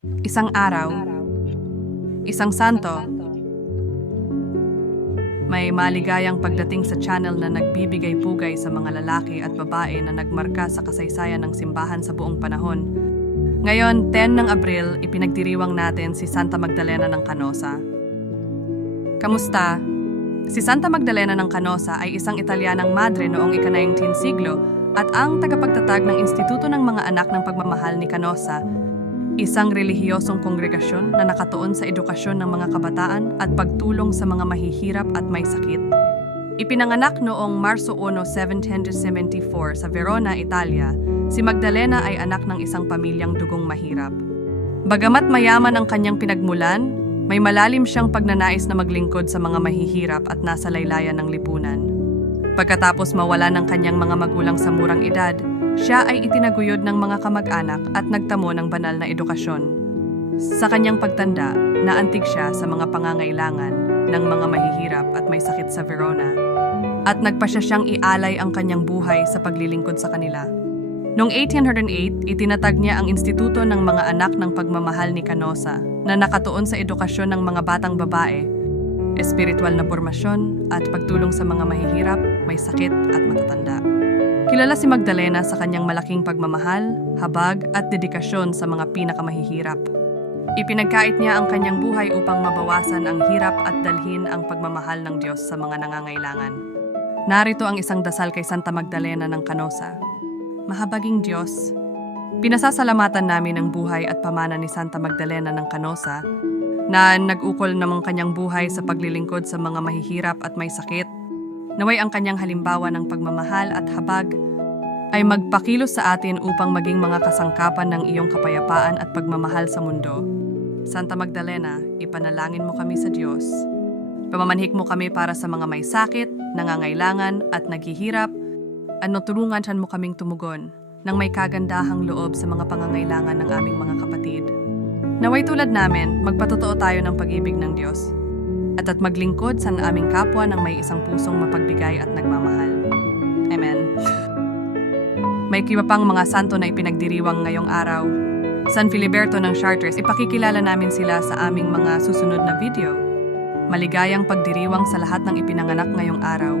Isang araw, isang santo, may maligayang pagdating sa channel na nagbibigay pugay sa mga lalaki at babae na nagmarka sa kasaysayan ng simbahan sa buong panahon. Ngayon, 10 ng Abril, ipinagdiriwang natin si Santa Magdalena ng Canosa. Kamusta? Si Santa Magdalena ng Canosa ay isang Italianang madre noong ika-19 siglo at ang tagapagtatag ng Instituto ng Mga Anak ng Pagmamahal ni Canosa, isang relihiyosong kongregasyon na nakatuon sa edukasyon ng mga kabataan at pagtulong sa mga mahihirap at may sakit. Ipinanganak noong Marso 1, 1774 sa Verona, Italia, si Magdalena ay anak ng isang pamilyang dugong mahirap. Bagamat mayaman ang kanyang pinagmulan, may malalim siyang pagnanais na maglingkod sa mga mahihirap at nasa laylayan ng lipunan. Pagkatapos mawala ng kanyang mga magulang sa murang edad, siya ay itinaguyod ng mga kamag-anak at nagtamo ng banal na edukasyon. Sa kanyang pagtanda, naantig siya sa mga pangangailangan ng mga mahihirap at may sakit sa Verona. At nagpasya siyang ialay ang kanyang buhay sa paglilingkod sa kanila. Noong 1808, itinatag niya ang Instituto ng Mga Anak ng Pagmamahal ni Canosa na nakatuon sa edukasyon ng mga batang babae, espiritual na formasyon at pagtulong sa mga mahihirap, may sakit at matatanda. Kilala si Magdalena sa kanyang malaking pagmamahal, habag at dedikasyon sa mga pinakamahihirap. Ipinagkait niya ang kanyang buhay upang mabawasan ang hirap at dalhin ang pagmamahal ng Diyos sa mga nangangailangan. Narito ang isang dasal kay Santa Magdalena ng Canosa. Mahabaging Diyos, pinasasalamatan namin ang buhay at pamana ni Santa Magdalena ng Canosa na nag-ukol namang kanyang buhay sa paglilingkod sa mga mahihirap at may sakit. Naway ang kanyang halimbawa ng pagmamahal at habag ay magpakilos sa atin upang maging mga kasangkapan ng iyong kapayapaan at pagmamahal sa mundo. Santa Magdalena, ipanalangin mo kami sa Diyos. Pamamanhik mo kami para sa mga may sakit, nangangailangan at naghihirap, at natulungan mo kaming tumugon ng may kagandahang loob sa mga pangangailangan ng aming mga kapatid. Naway tulad namin, magpatotoo tayo ng pag-ibig ng Diyos at at maglingkod sa aming kapwa ng may isang pusong mapagbigay at nagmamahal. Amen. May kiba pang mga santo na ipinagdiriwang ngayong araw. San Filiberto ng Chartres, ipakikilala namin sila sa aming mga susunod na video. Maligayang pagdiriwang sa lahat ng ipinanganak ngayong araw.